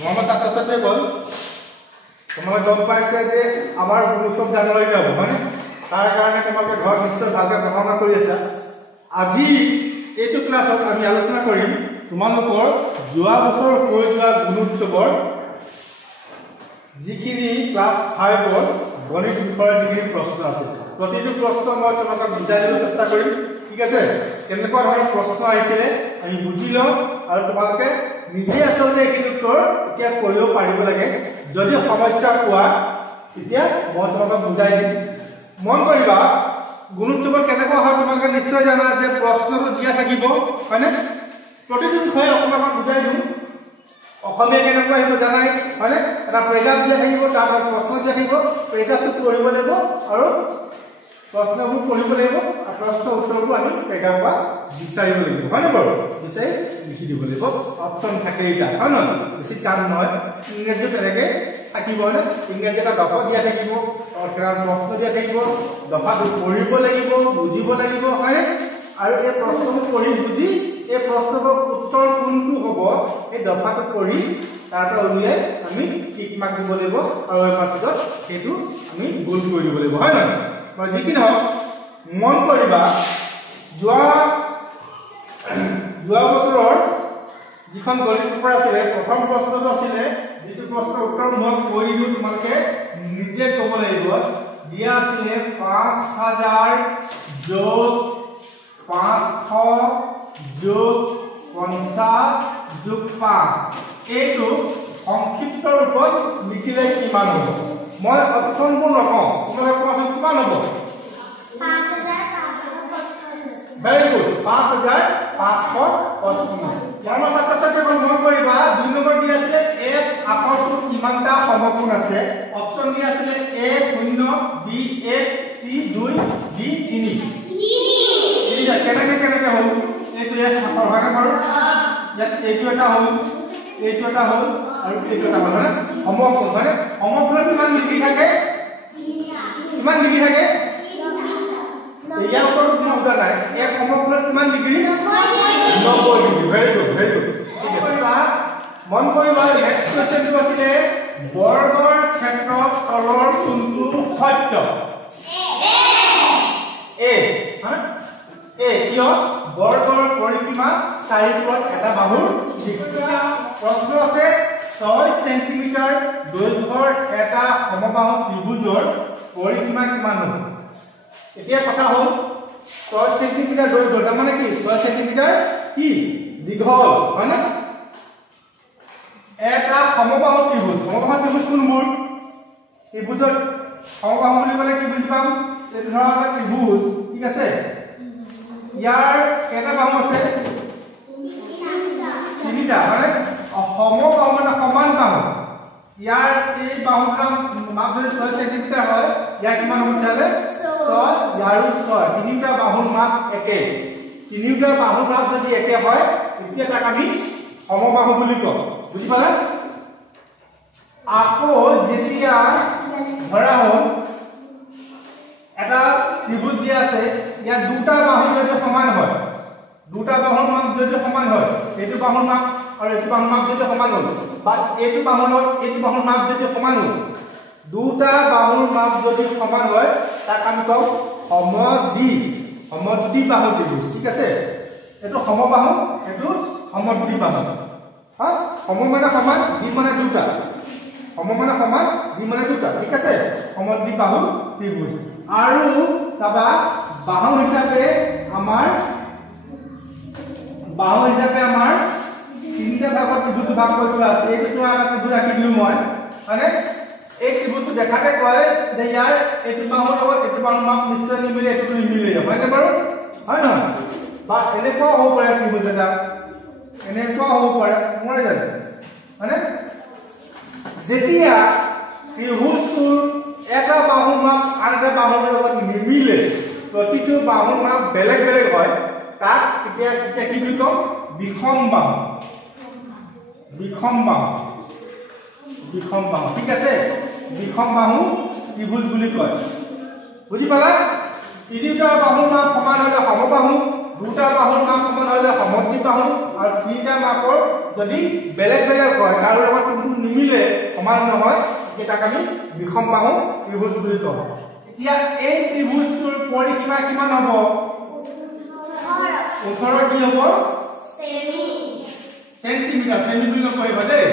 মৰমৰ ছাত্ৰ-ছাত্ৰীসকল তোমালোকে গম পাইছে যে আমাৰ গুণোৎসৱ জানুৱাৰীতে হ'ব হয়নে তাৰ কাৰণে তোমালোকে ঘৰত নিশ্চয় ভালকৈ পঢ়া-শুনা কৰি আছা আজি এইটো ক্লাছত আমি আলোচনা কৰিম তোমালোকৰ যোৱা বছৰ হৈ যোৱা গুণোৎসৱৰ যিখিনি ক্লাছ 5 ৰ গণিত বিষয়ৰ যিখিনি প্ৰশ্ন আছে প্ৰতিটো প্ৰশ্ন মই তোমালোকক বুজাই দিবলৈ চেষ্টা কৰিম ঠিক আছে কেনেকুৱা ধৰণৰ প্ৰশ্ন আহিছিলে আমি বুজি লওঁ আৰু তোমালোকে নিজে আসলে এইটো উত্তৰ এতিয়া কৰিব পাৰিব লাগে যদি সমস্যা পোৱা তেতিয়া মই তোমালোকক বুজাই দিম মন কৰিবা গুণোৎসৱত কেনেকুৱা হয় তোমালোকে নিশ্চয় জানা যে প্ৰশ্নটো দিয়া থাকিব হয়নে প্ৰতিটো বিষয়ে অকণমান বুজাই দিম অসমীয়া কেনেকুৱা আহিব জানাই হয়নে এটা প্ৰেগাপ দিয়া থাকিব তাৰ প্ৰশ্ন দিয়া থাকিব প্ৰেগাপটো পঢ়িব লাগিব আৰু প্ৰশ্নবোৰ পঢ়িব লাগিব আৰু প্ৰশ্ন উত্তৰবোৰ আমি প্ৰেগাপা বিচাৰিব লাগিব হয়নে বাৰু বিচাৰি লিখি দিব লাগিব অপচন থাকে এটা হয় নহয় বেছি কাম নহয় ইংৰাজীত তেনেকৈ থাকিব হয়নে ইংৰাজী এটা দফা দিয়া থাকিব প্ৰশ্ন দিয়া থাকিব দফাটো পঢ়িব লাগিব বুজিব লাগিব হয়নে আৰু এই প্ৰশ্নবোৰ পঢ়ি বুজি এই প্ৰশ্নবোৰ উত্তৰ কোনটো হ'ব এই দফাটো পঢ়ি তাৰপৰা উলিয়াই আমি টিক মাৰ্ক দিব লাগিব আৰু এই পাছত সেইটো আমি গোল কৰি দিব লাগিব হয় নহয় যি কি নহওক মন কৰিবা যোৱা বছৰৰ যিখন গণিত পেপাৰ আছিলে প্ৰথম প্ৰশ্নটো আছিলে যিটো প্ৰশ্নৰ উত্তৰ মই কৈ দিওঁ তোমালোকে নিজে ক'ব লাগিব দিয়া আছিলে 5000 যোগ 500 যোগ 50 যোগ 5 এইটো সংক্ষিপ্ত ৰূপত লিখিলে কিমান হ'ব মই অপচনবোৰ নকওঁ তোমালোকে কোৱাচোন কিমান হ'ব 5555 ভেৰি গুড 5555 ইয়াৰ ছাত্ৰ-ছাত্ৰীসকল মন কৰিবা 2 নম্বৰ দি আছে f আখৰটো কিমানটা সমকোণ আছে অপচন দি আছিলে a 0 b 1 c 2 d 3 তিনিটা কেনেকে হ'ল এইটো এক আখৰ হয়নে বাৰু ইয়াত এইটো এটা হ'ল আৰু এইটো এটা হ'ল হয়নে সমকোণ হয়নে সমকোণত কিমান ডিগ্ৰী থাকে কিমান ডিগ্ৰী থাকে ইয়াৰ ওপৰত কোনো উত্তৰ নাই এক সমকোণত কিমান ডিগ্ৰী 90 ডিগ্ৰী ভেৰি গুড ঠিক আছে মন কৰিবা নেক্সট কোৱেশ্চনটো আছিলে বৰ্গৰ ক্ষেত্ৰত তলৰ কোনটো সত্য এ হয়নে এ কিয় বৰ্গৰ পৰিসীমা 4 ফুট এটা বাহুৰ দীৰ্ঘতা প্ৰশ্ন আছে 6 সেন্টিমিটাৰ দৈৰ্ঘ্যৰ এটা সমবাহু ত্ৰিভুজৰ পৰিসীমা কিমান হ'ব এতিয়া কথা হ'ল 6 সেন্টিমিটাৰ দৈৰ্ঘ্য তাৰ মানে কি 6 সেন্টিমিটাৰ কি দীঘল হয় না এটা সমবাহু ত্ৰিভুজ কোনবোৰ ত্ৰিভুজৰ সমবাহু বুলি ক'লে কি বুজি পাম এই ধৰা এটা ত্ৰিভুজ ঠিক আছে ইয়াৰ কেইটা বাহু আছে তিনিটা মানে সমবাহু মানে সমান বাহু ইয়াৰ এই বাহুৰ মাপ যদি 6 সেন্টিমিটাৰ হয় ইয়াৰ কিমান হ'ব তাহলে 6 ইয়াৰো 6 তিনিটা বাহুৰ মাপ একে তিনিটা বাহুৰ মাপ যদি একে হয় তেতিয়া তাক আমি সমবাহু বুলি কওঁ বুজি পালা আকৌ যেতিয়া ধৰা হ'ল এটা ত্ৰিভুজ দিয়া আছে ইয়াৰ দুটা বাহু যদি সমান হয় দুটা বাহুৰ মাপ যদি সমান হয় এইটো বাহুৰ মাপ আৰু এইটো বাহুৰ মাপ যদি সমান হ'ল বা এইটো বাহুৰ মাপ যদি সমান হ'ল দুটা বাহুৰ মাপ যদি সমান হয় তাক আমি কওঁ সমদ্বি বাহু ত্ৰিভুজ ঠিক আছে এইটো সমবাহু এইটো সমদ্বি বাহু হা সম মানে সমান দ্বি মানে দুটা সম মানে সমান দ্বি মানে দুটা ঠিক আছে সমদ্বি বাহু ত্ৰিভুজ আৰু চাবা বাহু হিচাপে আমাৰ তিনিটা ভাগত ত্ৰিভুজ ভাগ কৰি লোৱা আছে এইটো চোৱা এটা ত্ৰিভুজ আঁকি দিলো মই মানে এই ত্ৰিভুজটো দেখাতে কয় যে ইয়াৰ এইটো বাহুৰ লগত এইটো বাহুৰ মাপ নিশ্চয় নিমিলে এইটো নিমিলে হয়নে বাৰু হয় নহয় বা এনেকুৱা হ'ব পাৰে ত্ৰিভুজ এটা এনেকুৱা হ'ব পাৰে মই জানো হয়নে যেতিয়া ত্ৰিভুজটোৰ এটা বাহুৰ মাপ আন এটা বাহুৰ লগত নিমিলে প্ৰতিটো বাহুৰ মাপ বেলেগ বেলেগ হয় তাক এতিয়া কি বুলি কওঁ বিষম বাহু ঠিক আছে বিষম বাহু ত্ৰিভুজ বুলি কয় বুজি পালা তিনিটা বাহুৰ মাপ সমান হ'লে সমবাহু দুটা বাহুৰ মাপ সমান হ'লে সমদ্বি বাহু আৰু তিনিটা মাপৰ যদি বেলেগ বেলেগ হয় আৰু লগত কোনটো নিমিলে সমান নহয় এটাক আমি বিষম বাহু ত্ৰিভুজ বুলি কওঁ এতিয়া এই ত্ৰিভুজটোৰ পৰিসীমা কিমান হ'ব 18 কি হ'ব সেন্টিমিটাৰ সেমি বুলি নকৰিবা দেই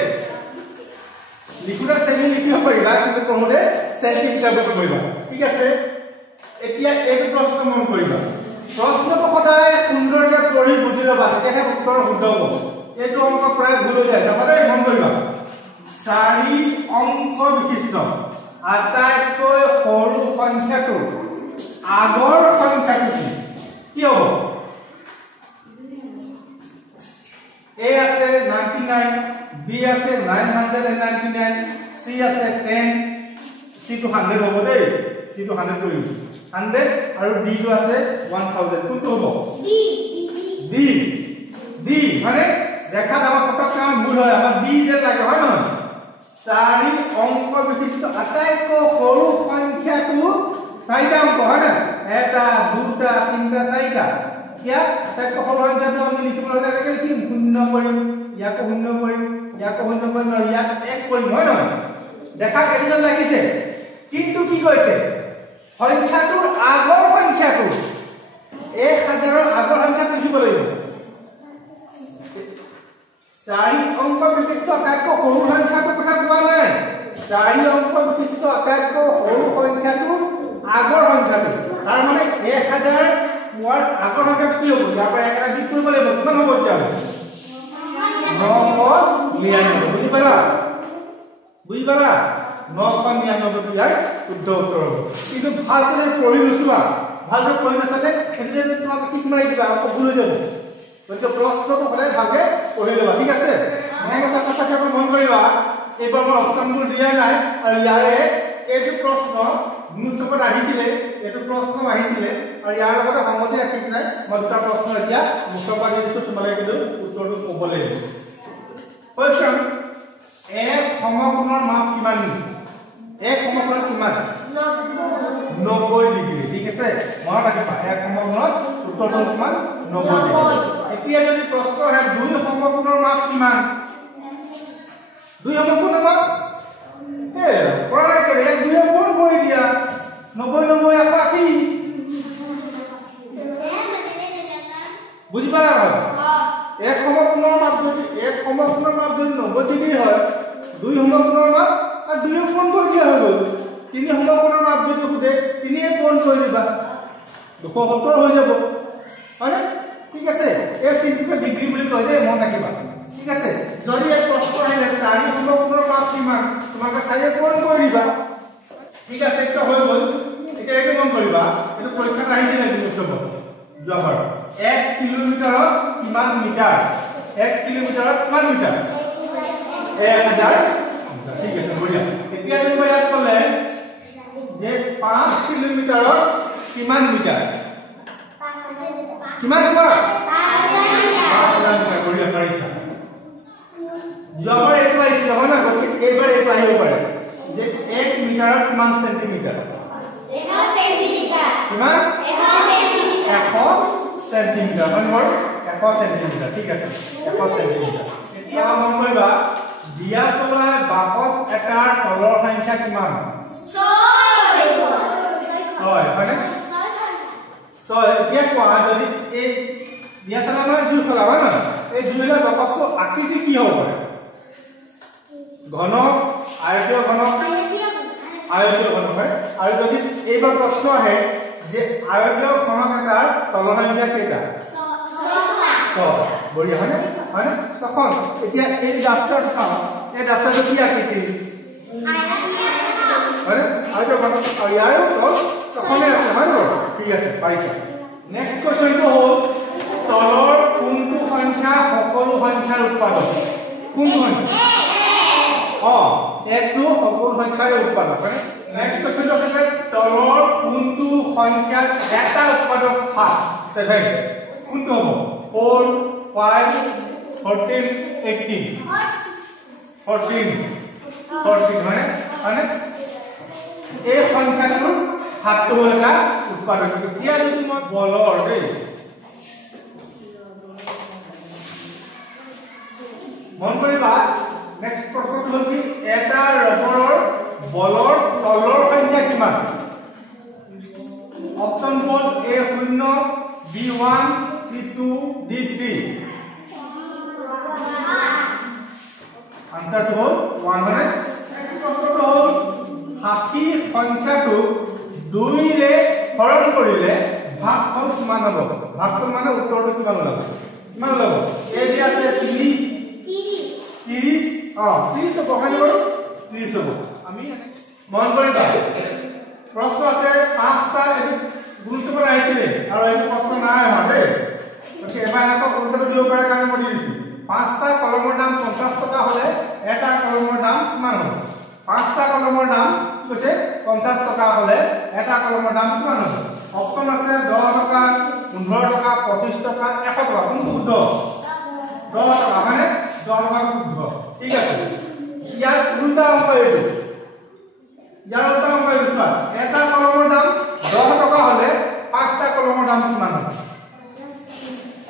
লিখুটা সেমি লিখিব পাৰিবা কিন্তু কোনতে সেন্টিমিটাৰ বুলি কৰিবা ঠিক আছে এতিয়া এইটো প্ৰশ্ন মন কৰিবা প্ৰশ্নটো সদায় সুন্দৰকৈ পঢ়ি বুজি লবা তেতিয়াহে উত্তৰ শুদ্ধ হ'ব এইটো অংক প্ৰায় ভুল হৈ যায় যাবাদে মন কৰিবা 4 অংক বিশিষ্ট আটাইতকৈ সৰু সংখ্যাটো আগৰ সংখ্যাটো কি হ'ব A আছে 99 B আছে 999 C আছে 10 C to 100 হ'ব দেই C to 100 কৰি 100 আৰু D টো আছে 1000 কোনটো হ'ব D মানে দেখা দাবা পটককে ভুল হয় আমাৰ D যে লাগে হয় নহয় 4 অংক বিশিষ্ট আটাইতকৈ সৰু সংখ্যাটো 4টা অংক হয় না 1 2 3 4টা क्या আটাইতকৈ সৰু সংখ্যাটো আমি লিখিবলৈ লাগে কি 0 কৰিম ইয়াক 0 কৰিম ইয়াক 0 কৰিম আৰু ইয়াক 1 কৰিম হয় নহয় দেখা কেইজন লাগিছে কিন্তু কি কৈছে সংখ্যাটোৰ আগৰ সংখ্যাটো 1000ৰ আগৰ সংখ্যাটো লিখিব লাগিব 4 অংক বিশিষ্ট আটাইতকৈ সৰু সংখ্যাটোৰ কথা কোৱা নাই 4 অংক বিশিষ্ট আটাইতকৈ সৰু সংখ্যাটো আগৰ সংখ্যাটো তাৰ মানে 1000 পোৱাৰ আগৰ সংখ্যাটো কি হ'ব ইয়াৰ পৰা এটা বিয়োগ কৰিব লাগিব কিমান হ'ব এতিয়া 999 বুজি পালা 999 ইয়াৰ শুদ্ধ উত্তৰ হ'ব কিন্তু ভালকৈ পঢ়ি নোচোৱা ভালকৈ পঢ়ি নাচালে সেইটো তোমাক ঠিক মাৰি দিবা আকৌ ভুল হৈ যাব গতিকে প্ৰশ্নটো সদায় ভালকৈ পঢ়ি ল'বা ঠিক আছে এনেকৈ ছাত্ৰ-ছাত্ৰীসকল মন কৰিবা এইবাৰ মই অপশ্যনবোৰ দিয়া নাই আৰু ইয়াৰে এইটো প্ৰশ্ন মুখ্যপদ আহিছিলে এইটো প্ৰশ্ন আহিছিলে আৰু ইয়াৰ লগতে সংগতি ৰাখি কিনে মই দুটা প্ৰশ্ন এতিয়া মুখ্যপদ দিছো তোমালোকে কিন্তু উত্তৰটো ক'ব লাগিব কোৱেশ্চন এক সমকোণৰ মাপ কিমান এক সমকোণ কিমান 90 ডিগ্ৰী ঠিক আছে মনত ৰাখিবা এক সমকোণৰ উত্তৰটো কিমান 90 ডিগ্ৰী এতিয়া যদি প্ৰশ্ন আহে দুই সমকোণৰ মাপ কিমান দুই সমকোণৰ মাপ পড়া লাগে এক দুই কোণ কৰি দিয়া 90 180 বুঝি পালা এক সমকোণৰ মাপ যদি 90 ডিগ্ৰী হয় দুই সমকোণৰ মাপ আৰু দুই কোণ কৰি দিয়া হৈ গ'ল তিনি সমকোণৰ মাপ যদি খুদে তিনি কোণ কৰি দিবা 270 হৈ যাব হয়নে ঠিক আছে এই চিনটো ডিগ্ৰী বুলি কয় দেই মন ৰাখিবা ঠিক আছে যদি এক প্ৰশ্ন আহিলে 4 সমকোণৰ মাপ কিমান তোমাকে 4 কোণ কৰি দিবা ঠিক আছে এটা হৈ গ'ল এতিয়া এইটো মন কৰিবা এইটো পৰীক্ষাত আহিছিল মুখ্যপদ যোৱাবাৰ 1 কিলোমিটাৰত কিমান মিটাৰ 1 কিলোমিটাৰত কিমান মিটাৰ 1000 ঠিক আছে বঢ়িয়া এতিয়া যদি মই ইয়াত ক'লে যে 5 কিলোমিটাৰত কিমান মিটাৰ কিমান কোৱা 5000 মিটাৰ বঢ়িয়া পাৰিছা যোৱাবাৰ এইটো আহিছিল হয় না গতিকে এইবাৰ এইটো আহিব পাৰে যে 1 মিটাৰত কিমান সেন্টিমিটাৰ 1 সেন্টিমিটাৰ কিমান 1 সেন্টিমিটাৰ মানে মোৰ 1 সেন্টিমিটাৰ ঠিক আছে 1 সেন্টিমিটাৰ এতিয়া মন কৰিবা দিয়া চলাই বাকচ এটাৰ তলৰ সংখ্যা কিমান 6 হয় না 6 এতিয়া কোৱা যদি এই দিয়া চলাই জুই খলাবা না এই জুইলা বাকচটো আকৃতি কি হ'ব ঘন আয়তীয় ঘন হয় আৰু যদি এইবাৰ প্ৰশ্ন আহে যে আয়তীয় ঘনক এটাৰ তলৰ সংখ্যা কেইটা 6 বঢ়িয়া হয়নে হয়নে তখন এতিয়া এই ডাস্টাৰ চাওঁ এই ডাস্টাৰটো কি আকৃতি হয়নে আয়তীয় ঘনক আৰু ইয়াৰো তল তখনে আছে হয় নে ঠিক আছে পাৰিছা নেক্সট কোৱেশ্চনটো হ'ল তলৰ কোনটো সংখ্যা সকলো সংখ্যাৰ উৎপাদক কোনটো সংখ্যা একটো সকল সংখ্যাৰ উৎপাদক হয় নেক্সট কোৱেশ্চন আছে তলৰ কোনটো সংখ্যা এটা উৎপাদক 7 কোনটো হ'ব 4 5 14 18 14 হয় মানে এই সংখ্যাটো 7টো এটা উৎপাদক এতিয়া যদি মই বলৰ দেই মন কৰিবা নেক্সট প্ৰশ্নটো হ'ল কি এটা ৰবৰৰ বলৰ তলৰ সংখ্যা কিমান অপচন হ'ল A0 B1 C2 D3 আনসাৰটো হ'ল 1 মানে নেক্সট প্ৰশ্নটো হ'ল 60 সংখ্যাটো 2 ৰে হৰণ কৰিলে ভাগফল কিমান হ'ব ভাগফল মানে উত্তৰটো কিমান ওলাব এ দি আছে 30 30 হ'ব হয় নে 30 হ'ব আমি মন কৰিবা প্ৰশ্ন আছে 5টা এটো গুণিতকৰ আহিছিলে আৰু এই প্ৰশ্ন নাই হয় ওকে এবাৰ আকৌ উত্তৰটো দিব পাৰে কাৰণ মই দিছো 5টা কলমৰ দাম 50 টকা হলে এটা কলমৰ দাম কিমান হ'ব 5টা কলমৰ দাম কি কৈছে 50 টকা হলে এটা কলমৰ দাম কিমান হ'ব অপচন আছে 10 টকা 15 টকা 25 টকা 100 টকা কোনটো শুদ্ধ 10 টকা মানে 10 টকা শুদ্ধ ঠিক আছে ইয়াৰ উল্টা অংক এইটো ইয়াৰ উল্টা অংক এইটো এটা কলমৰ দাম 10 টকা হলে 5টা কলমৰ দাম কিমান হ'ব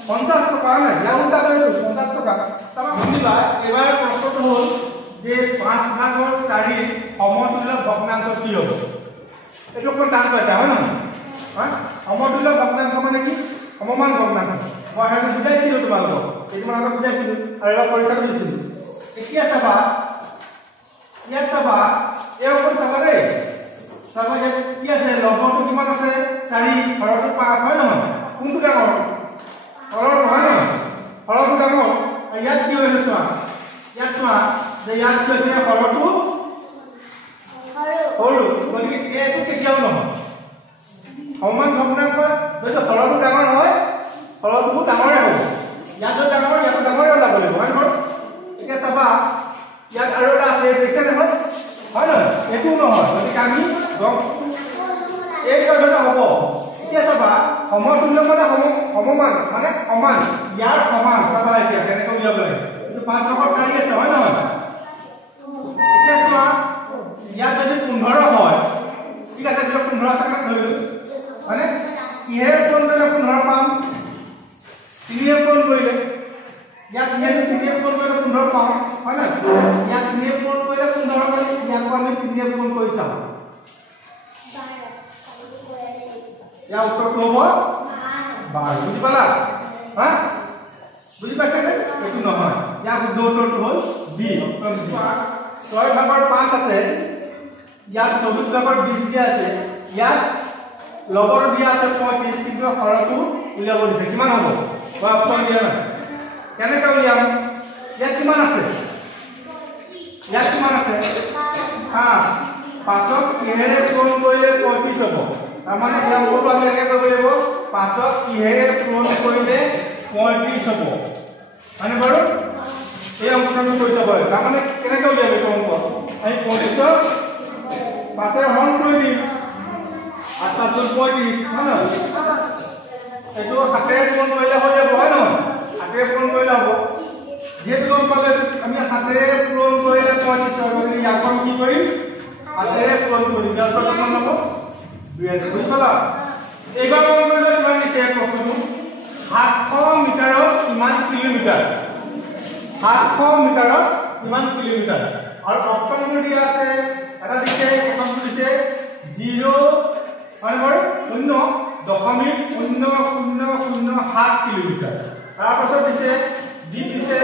50 টকা না ইয়াৰ উল্টা এইটো 50 টকা তামা বুজিবা এবাৰ প্ৰশ্নটো হ'ল যে 5 ভাগৰ 4 সমতুল্য ভগ্নাংশ কি হ'ব এটো কোন টান কৈছে হয় না হ্যাঁ সমতুল্য ভগ্নাংশ মানে কি সমমান ভগ্নাংশ মই হেতু বুজাইছিলো তোমালোকক এই তোমালোকক বুজাইছিলো আৰু এবাৰ পৰীক্ষা কৰিছিলো এতিয়া চাবা ইয়াত চাবা এই ওপৰ চাবা দেই চাবা ইয়াত কি আছে লবটো কিমান আছে 4 হৰটো 5 হয় নহয় কোনটো ডাঙৰ হৰৰ হয় নহয় হৰটো ডাঙৰ আৰু ইয়াত কি হৈছে চোৱা যে ইয়াত কি হৈছে হৰটো হৰু গতিকে এইটো কেতিয়াও নহয় সমান ভগ্নাংশ যদি হৰটো ডাঙৰ হয় হৰটো ডাঙৰে হ'ব ইয়াত ডাঙৰ ইয়াত ডাঙৰে ওলাব লাগিব হয় নহয় এতিয়া চাবা ইয়াত আৰু এটা আছে দেখছে নহয় হয় নহয় এইটো নহয় গতিকে আমি এই কথাটা হ'ব এতিয়া চাবা সমতুল্য মানে সমমান মানে সমান ইয়াৰ সমান চাবা এতিয়া কেনেকৈ উলিয়াব লাগে এইটো 5 ভাগৰ 4 আছে হয় নহয় এতিয়া চোৱা ইয়াত যদি 15 হয় ঠিক আছে যদি 15 আছে কাট ধৰিলো মানে কিহেৰে পূৰণ কৰিলে 15 পাম 3 এ পূৰণ কৰিলে ইয়াত ইহেতু 3 এ পূৰণ কৰিলে 15 পাম হয় না ইয়াত 3 এ পূৰণ কৰিলে 15 পাম ইয়াত আমি 3 এ পূৰণ কৰি চাম या उत्तर तो हो 12 বুঝি পালা হ্যাঁ বুঝি পাইছে নে এটো নহয় ইয়া শুদ্ধ উত্তৰটো হ'ল বি অপচন বি 6 ভাগৰ 5 আছে ইয়াত 24 ভাগৰ 20 দিয়া আছে ইয়াত লগৰ দিয়া আছে 35 কিন্তু হৰটো উলিয়াব দিছে কিমান হ'ব বা অপচন দিয়া নাই কেনেকৈ উলিয়াম ইয়াত কিমান আছে হ্যাঁ 5ক কিহেৰে পূৰণ কৰিলে 35 হ'ব তাৰমানে ইয়াৰ ওপৰটো আমি এনে কৰিব লাগিব 5ক কিহেৰে পূৰণ কৰিলে 35 হ'ব মানে বাৰু এই অংকটো আমি কৰি যাব লাগে তাৰমানে কেনেকৈ উলিয়াব এই অংক আমি 35ক 5ৰে হৰণ কৰি দিম 8 + 35 হয় নহয় এইটো 7ৰে পূৰণ কৰিলে হৈ যাব হয় নহয় 8ৰে পূৰণ কৰিলে হ'ব যেহেতু গম পালে আমি 7ৰে পূৰণ কৰিলে 35 হ'ব গতিকে ইয়াক কি কৰিম 7ৰে পূৰণ কৰিম ইয়াৰ পৰা কিমান হ'ব বুঝি পালা এইবাৰ মন কৰিলে কিমান দিছে প্ৰশ্নটো 700 মিটাৰত কিমান কিলোমিটাৰ 700 মিটাৰত কিমান কিলোমিটাৰ আৰু অপচনবোৰ দিয়া আছে এটা দিছে প্ৰথমটো দিছে 0 মানে বাৰু 0.0007 কিলোমিটাৰ তাৰ পাছত দিছে বি দিছে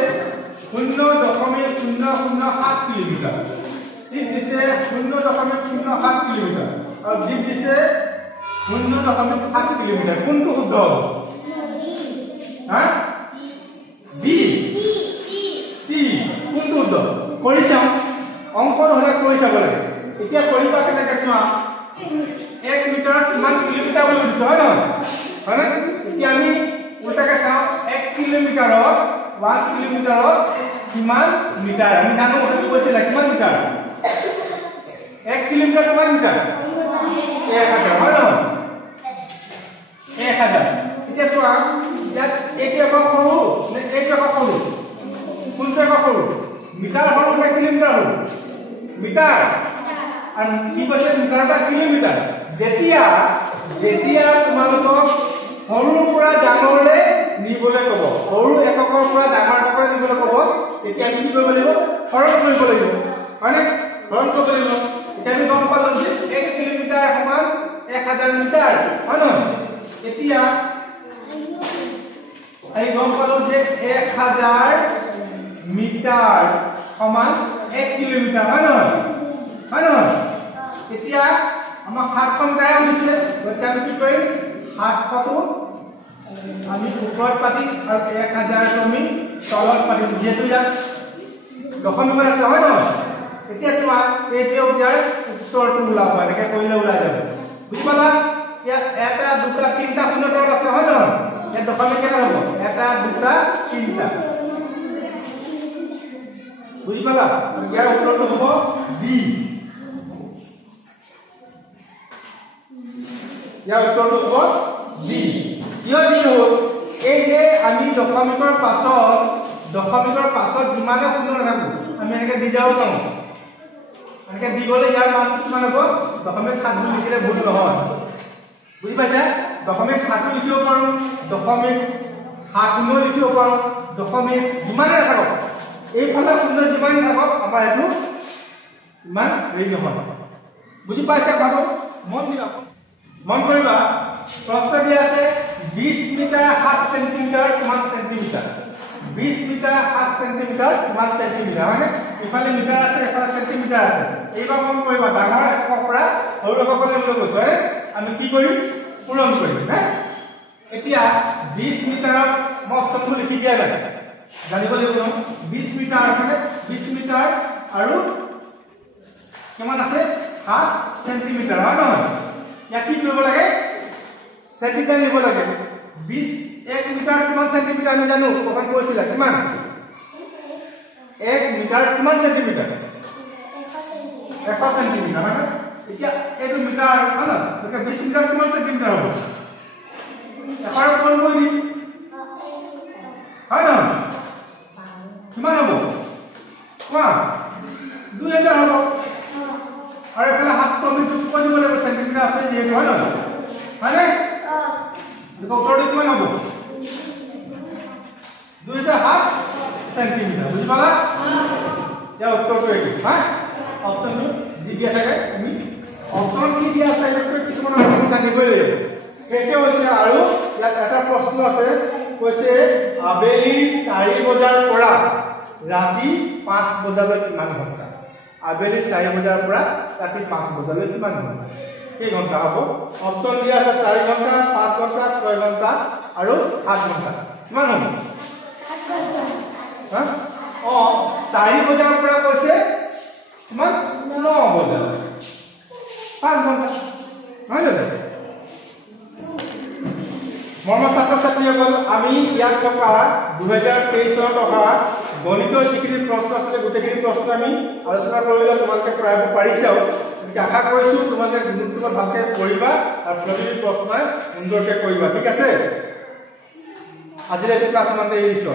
0.007 কিলোমিটাৰ সি দিছে 0.07 কিলোমিটাৰ और जी दिसे 0.7 किलोमीटर কোনটো শুদ্ধ হ'ব হ্যাঁ বি সি কোনটো শুদ্ধ কৰি চাম অংকৰ হলে কৰি চাব লাগে এতিয়া কৰিবা কেনেকৈ চোৱা 1 মিটাৰত কিমান কিলোমিটাৰ বুলি দিছো হয় নহয় মানে এতিয়া আমি উল্টাকে চাওঁ 1 কিলোমিটাৰত 1 কিলোমিটাৰত কিমান মিটাৰ আমি জানো সেইটো কৈছিল কিমান মিটাৰ 1 কিলোমিটাৰ কিমান মিটাৰ 1000 হয় নহয় 1000 এতিয়া চোৱা ইয়াত এইটো এক সৰু নে এইটো এক সৰু কোনটো এক সৰু মিটাৰ সৰু নে কিলোমিটাৰ সৰু মিটাৰ আৰু কি কৈছে মিটাৰ বা কিলোমিটাৰ যেতিয়া তোমালোকক সৰুৰ পৰা ডাঙৰলৈ নিবলৈ ক'ব সৰু এককৰ পৰা ডাঙৰ এককলৈ নিবলৈ ক'ব এতিয়া কি কৰিব লাগিব হৰণ কৰিব লাগিব হয়নে হৰণ কৰিব লাগিব এতিয়া আমি গম পালো যে 1 কিলোমিটাৰ সমান 1000 মিটাৰ হয় নহয় এতিয়া আমি গম পালো যে 1000 মিটাৰ সমান 1 কিলোমিটাৰ হয় নহয় এতিয়া আমাৰ হাতখন গায় দিছে গতিকে আমি কি কৰিম হাতটো আমি ওপৰত পাতি আৰু 1000 আমি তলত পাতি যেহেতু ইয়াত দশমিকৰ আছে হয় নহয় এতিয়া চোৱা এই যে ইয়াৰ উত্তৰটো ওলাব এনেকৈ কৰিলে ওলাই যাব বুজি পালা ইয়াত এটা দুটা তিনটা শূন্য তলত আছে হয় নহয় ইয়াত দশমিক কেইটা হ'ব এটা দুটা তিনটা বুজি পালা ইয়াৰ উত্তৰটো হ'ব বি ইয়াৰ উত্তৰটো হ'ব বি কিয় বি হ'ল এই যে আমি দশমিকৰ পাছত যিমানে শূন্য নাথাকো আমি এনেকৈ দি যাওঁ পাৰোঁ এনেকৈ দি গ'লে ইয়াৰ মান কিমান হ'ব দশমিক 7 বুলি লিখিলে ভুল নহয় বুজি পাইছা দশমিক 7 লিখিব পাৰোঁ দশমিক 7 লিখিব পাৰোঁ দশমিক যিমানে নাথাকক এইফালে শূন্য যিমান নাথাকক আমাৰ এইটো ইমান হেৰি নহয় বুজি পাইছা কথাটো মন কৰিবা প্ৰশ্ন দিয়া আছে 20 মিটাৰ 7 সেন্টিমিটাৰ কিমান সেন্টিমিটাৰ 20 মিটাৰ 7 সেন্টিমিটাৰ কিমান সেন্টিমিটাৰ হয়নে ইফালে মিটাৰ আছে এফালে সেন্টিমিটাৰ আছে এইবাৰ মন কৰিবা ডাঙৰ একৰ পৰা সৰু এককলৈ লৈ গৈছো হয় আমি কি কৰিম পূৰণ কৰিম হা এতিয়া 20 মিটাৰত মই অপচনটো লিখি দিয়া যায় জানিব লাগিব 20 মিটাৰ মানে 20 মিটাৰ আৰু কিমান আছে 7 সেন্টিমিটাৰ হয় নহয় ইয়াত কি কৰিব লাগে সেন্টিমিটাৰ লিখিব লাগে 20 1 মিটাৰ কিমান সেন্টিমিটাৰ আমি জানো কখন কৈছিলা কিমান 1 মিটাৰ কিমান সেন্টিমিটাৰ 100 সেন্টিমিটাৰ হয় এতিয়া এইটো মিটাৰ হয় না গতিকে 20 মিটাৰ কিমান সেন্টিমিটাৰ হ'ব এবাৰ কোন কৈ দি হয় না কিমান হ'ব কোৱা 2000 হ'ব আৰু এফালে হাত কমিটো কৈ দিব লাগিব সেন্টিমিটাৰ আছে যেহেতু হয় না হয়নে উত্তৰটো কিমান হ'ব 2007 সেন্টিমিটাৰ বুজি পালা ইয়াৰ উত্তৰটো এইটো হা অপচনটো যি দিয়া থাকে আমি অপচন কি দিয়া আছে সেইটো কিছুমান অপচন জানিবই লাগিব কেতিয়া হৈছে আৰু ইয়াত এটা প্ৰশ্ন আছে কৈছে আবেলি 4 বজাৰ পৰা ৰাতি 5 বজালৈ কিমান ঘণ্টা আবেলি 4 বজাৰ পৰা ৰাতি 5 বজালৈ কিমান ঘণ্টা কেই ঘণ্টা হ'ব অপচন দিয়া আছে 4 ঘণ্টা 5 ঘণ্টা 6 ঘণ্টা আৰু 8 ঘণ্টা কিমান হ'ব 8 ঘণ্টা হা 4 বজাৰ পৰা কৈছে কিমান 9 বজাৰ 5 ঘণ্টা হয় জানো মৰমৰ ছাত্ৰ-ছাত্ৰীসকল আমি ইয়াত থকা 2023 চনত অহা গণিতৰ যিখিনি প্ৰশ্ন আছে গোটেইখিনি প্ৰশ্ন আমি আলোচনা কৰিলে তোমালোকে প্ৰায় পাৰিছাও গতিকে আশা কৰিছো তোমালোকে গুৰুত্ব ভালকে পঢ়িবা আৰু প্ৰতিটো প্ৰশ্নই সুন্দৰকৈ কৰিবা ঠিক আছে আজিৰ এই ক্লাছ আমাতে এৰিছো